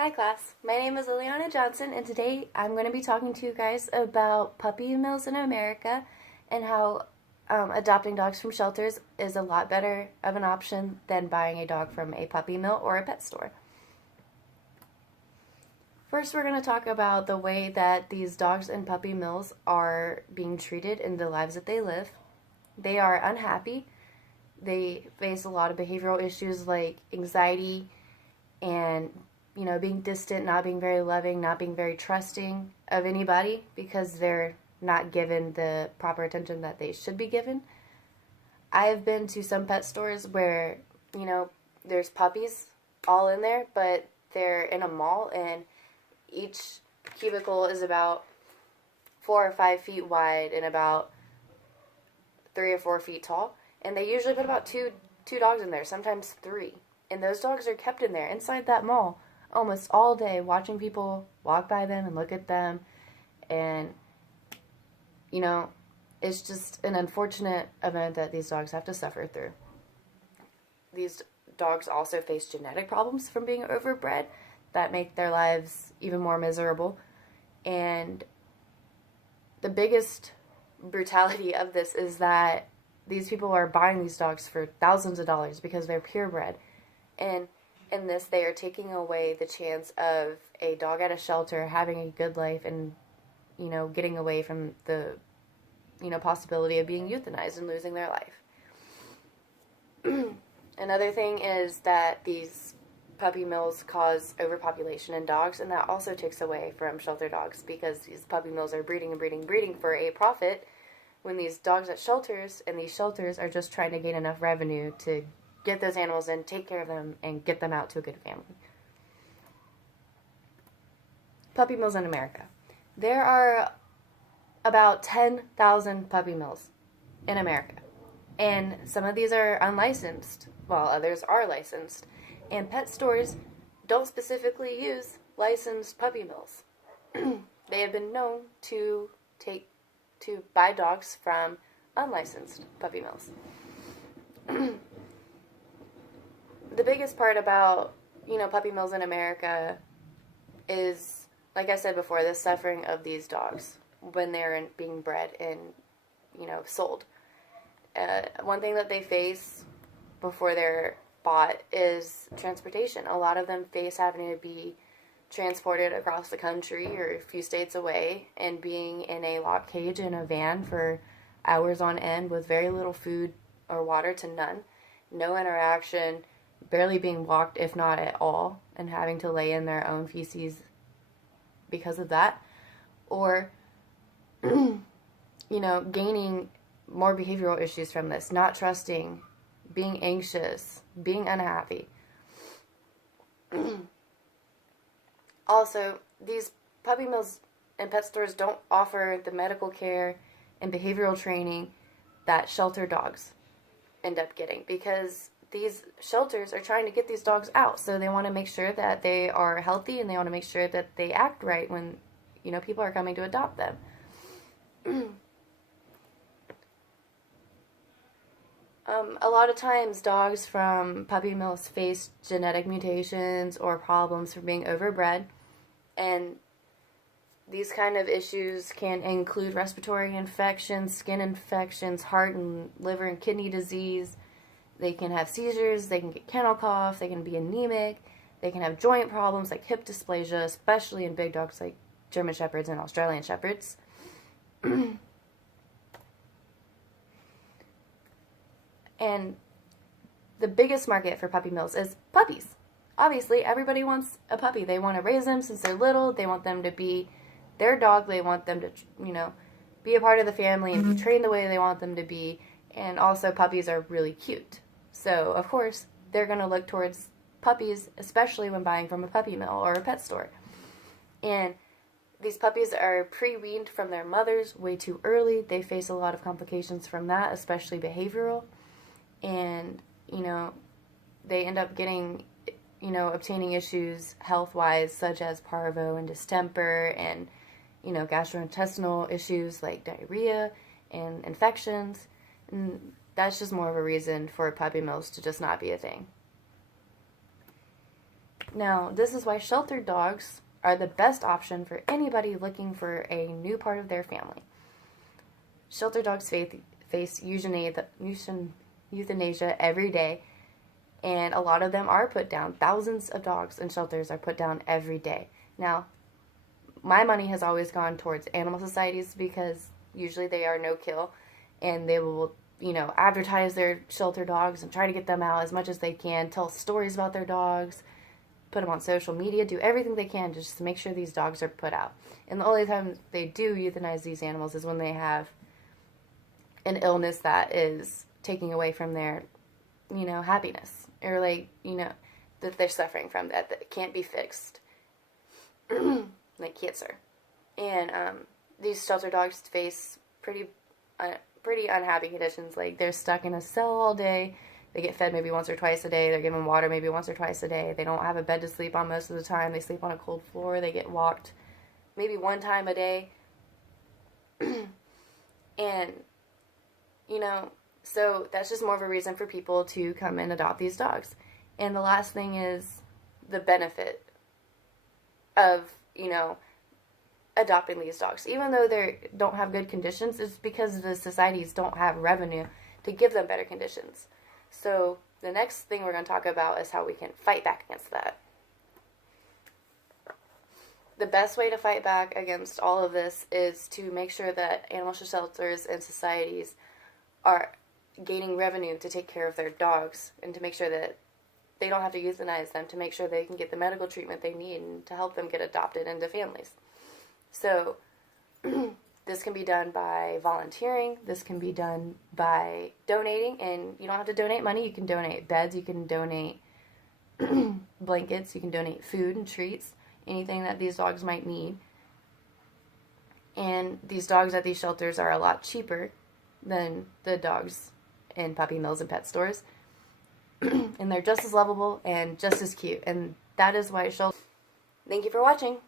Hi class, my name is Liliana Johnson and today I'm going to be talking to you guys about puppy mills in America and how adopting dogs from shelters is a lot better of an option than buying a dog from a puppy mill or a pet store. First, we're going to talk about the way that these dogs in puppy mills are being treated in the lives that they live. They are unhappy. They face a lot of behavioral issues like anxiety and being distant, not being very loving, not being very trusting of anybody because they're not given the proper attention that they should be given. I have been to some pet stores where, there's puppies all in there, but they're in a mall and each cubicle is about 4 or 5 feet wide and about 3 or 4 feet tall. And they usually put about two dogs in there, sometimes 3. And those dogs are kept in there inside that mall almost all day, watching people walk by them and look at them. And, it's just an unfortunate event that these dogs have to suffer through. These dogs also face genetic problems from being overbred that make their lives even more miserable. And the biggest brutality of this is that these people are buying these dogs for thousands of dollars because they're purebred. And in this, they are taking away the chance of a dog at a shelter having a good life and, getting away from the, possibility of being euthanized and losing their life. Another thing is that these puppy mills cause overpopulation in dogs, and that also takes away from shelter dogs because these puppy mills are breeding and breeding and breeding for a profit when these dogs at shelters and these shelters are just trying to gain enough revenue to get those animals in, take care of them, and get them out to a good family. Puppy mills in America. There are about 10,000 puppy mills in America. And some of these are unlicensed, while others are licensed. And pet stores don't specifically use licensed puppy mills. They have been known to buy dogs from unlicensed puppy mills. The biggest part about, puppy mills in America is, like I said before, the suffering of these dogs when they're being bred and, sold. One thing that they face before they're bought is transportation. A lot of them face having to be transported across the country or a few states away and being in a locked cage in a van for hours on end with very little food or water to none, no interaction, barely being walked, if not at all, and having to lay in their own feces because of that, or, gaining more behavioral issues from this, not trusting, being anxious, being unhappy. Also, these puppy mills and pet stores don't offer the medical care and behavioral training that shelter dogs end up getting because these shelters are trying to get these dogs out, so they want to make sure that they are healthy and they want to make sure that they act right when, people are coming to adopt them. A lot of times dogs from puppy mills face genetic mutations or problems from being overbred, and these kind of issues can include respiratory infections, skin infections, heart and liver and kidney disease. They can have seizures, they can get kennel cough, they can be anemic, they can have joint problems like hip dysplasia, especially in big dogs like German Shepherds and Australian Shepherds. And the biggest market for puppy mills is puppies. Obviously, everybody wants a puppy. They want to raise them since they're little. They want them to be their dog. They want them to, be a part of the family and be trained the way they want them to be. And also, puppies are really cute. So, of course, they're going to look towards puppies, especially when buying from a puppy mill or a pet store. And these puppies are pre-weaned from their mothers way too early. They face a lot of complications from that, especially behavioral. And, they end up getting, obtaining issues health-wise such as parvo and distemper and, gastrointestinal issues like diarrhea and infections. And that's just more of a reason for puppy mills to just not be a thing. Now, this is why sheltered dogs are the best option for anybody looking for a new part of their family. Shelter dogs face euthanasia every day, and a lot of them are put down. Thousands of dogs in shelters are put down every day. Now, my money has always gone towards animal societies because usually they are no-kill, and they will, advertise their shelter dogs and try to get them out as much as they can, tell stories about their dogs, put them on social media, do everything they can just to make sure these dogs are put out. And the only time they do euthanize these animals is when they have an illness that is taking away from their, happiness, or that they're suffering from that can't be fixed, like cancer. And these shelter dogs face pretty unhappy conditions. Like, they're stuck in a cell all day. They get fed maybe once or twice a day. They're given water maybe once or twice a day. They don't have a bed to sleep on most of the time. They sleep on a cold floor. They get walked maybe one time a day. And, so that's just more of a reason for people to come and adopt these dogs. And the last thing is the benefit of, adopting these dogs. Even though they don't have good conditions, it's because the societies don't have revenue to give them better conditions. So the next thing we're going to talk about is how we can fight back against that. The best way to fight back against all of this is to make sure that animal shelters and societies are gaining revenue to take care of their dogs, and to make sure that they don't have to euthanize them, to make sure they can get the medical treatment they need and to help them get adopted into families. So this can be done by volunteering. This can be done by donating, and you don't have to donate money. You can donate beds. You can donate blankets. You can donate food and treats, anything that these dogs might need. And these dogs at these shelters are a lot cheaper than the dogs in puppy mills and pet stores. And they're just as lovable and just as cute. And that is why shelters. Thank you for watching.